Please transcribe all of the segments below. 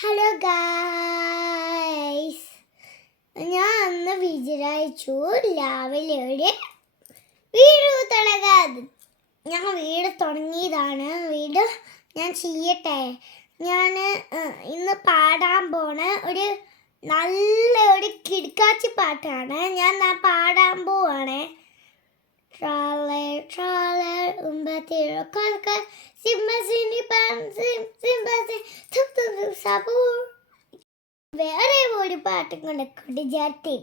Hello guys, ഞാൻ അന്ന് വിചാരിച്ചു രാവിലെ ഒരു വീഡിയോ തുടങ്ങാൻ. ഞാൻ വീട് തുടങ്ങിയതാണ്. വീട് ഞാൻ ചെയ്യട്ടെ. ഞാൻ ഇന്ന് പാടാൻ പോണ ഒരു നല്ല ഒരു കിടക്കാച്ചി പാട്ടാണ്. ഞാൻ പാടാൻ പോവാണ്. വേറെ ഒരു പാട്ടും കൊണ്ട് കുടിചാട്ടി.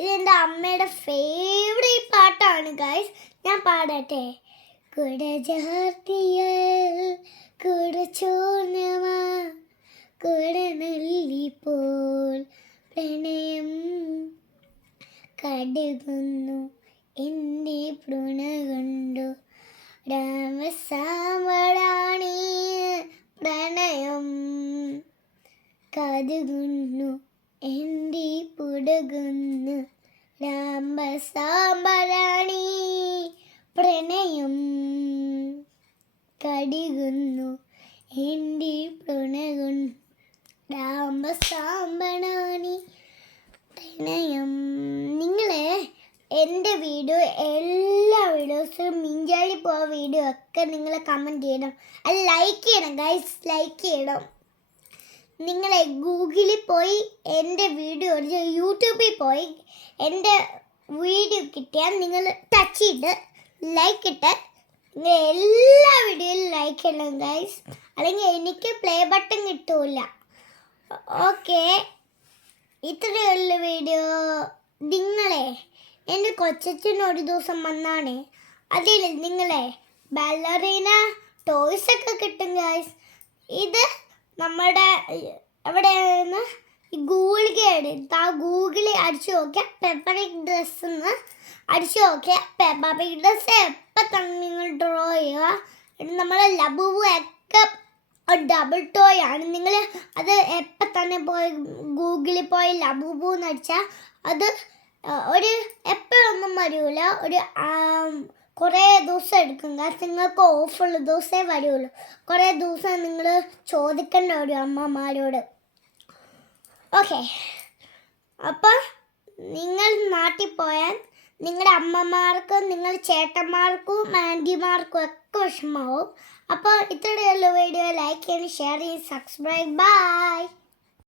ഇതെൻ്റെ അമ്മയുടെ ഫേവറേറ്റ് പാട്ടാണ് ഗൈസ്. ഞാൻ പാടട്ടെ. കുടചാർത്തിയൽ കുടച്ചോർന്നമാ കുടനല്ലിപ്പോൾ പ്രണയം കടുകുന്നു എൻ്റെ പ്രണ കണ്ടു രാമസാമടാണീ പ്രണയം കടുകുന്നു എൻ്റെ പുടകുന്നു രാമസാമടാണീ പ്രണയം കടുകുന്നു എൻ്റെ പ്രണകുന്നു രാമസാമടാണീ പ്രണയം. നിങ്ങളെ എൻ്റെ വീഡിയോ എല്ലാ വീഡിയോസും മിഞ്ചാലി പോയ വീഡിയോ ഒക്കെ നിങ്ങൾ കമൻറ്റ് ചെയ്യണം. അത് ലൈക്ക് ചെയ്യണം ഗൈസ്, ലൈക്ക് ചെയ്യണം. നിങ്ങളെ ഗൂഗിളിൽ പോയി എൻ്റെ വീഡിയോ യൂട്യൂബിൽ പോയി എൻ്റെ വീഡിയോ കിട്ടിയാൽ നിങ്ങൾ ടച്ച് ചെയ്ത് ലൈക്ക് ഇട്ട് നിങ്ങൾ എല്ലാ വീഡിയോയിലും ലൈക്ക് ചെയ്യണം ഗൈസ്. അല്ലെങ്കിൽ എനിക്ക് പ്ലേ ബട്ടൺ കിട്ടൂല. ഓക്കെ, ഇത്രയുള്ള വീഡിയോ. നിങ്ങളെ എൻ്റെ കൊച്ചച്ഛൻ ഒരു ദിവസം വന്നാണ്. അതിൽ നിങ്ങളെ ബാലറീന ടോയ്സൊക്കെ കിട്ടും ഗൈസ്. ഇത് നമ്മുടെ എവിടെയാണ് ഗൂഗിളിൽ അടിച്ചു നോക്കിയാൽ പെപ്പറിക് ഡ്രസ്സ് എന്ന് അടിച്ചു നോക്കിയാൽ പെപ്പറിക് ഡ്രസ്സ് എപ്പോൾ തന്നെ നിങ്ങൾ ഡ്രോ ചെയ്യുക. നമ്മളെ ലബുബു ഒക്കെ ഡബിൾ ടോയ് ആണ്. നിങ്ങൾ അത് എപ്പോൾ തന്നെ പോയി ഗൂഗിളിൽ പോയി ലബുബു എന്ന് അടിച്ചാൽ അത് ഒരു എപ്പോഴൊന്നും വരില്ല. ഒരു കുറേ ദിവസം എടുക്കും. കാരണം നിങ്ങൾക്ക് ഓഫുള്ള ദിവസമേ വരുള്ളൂ. കുറേ ദിവസം നിങ്ങൾ ചോദിക്കേണ്ട വരും അമ്മമാരോട്. ഓക്കെ, അപ്പോൾ നിങ്ങൾ നാട്ടിൽ പോയാൽ നിങ്ങളുടെ അമ്മമാർക്കും നിങ്ങളുടെ ചേട്ടന്മാർക്കും ആൻറ്റിമാർക്കും ഒക്കെ വിഷമാവും. അപ്പോൾ ഇത്രയുള്ള വീഡിയോ ലൈക്ക് ചെയ്യണം, ഷെയർ ചെയ്ത് സബ്സ്ക്രൈബ്. ബൈ.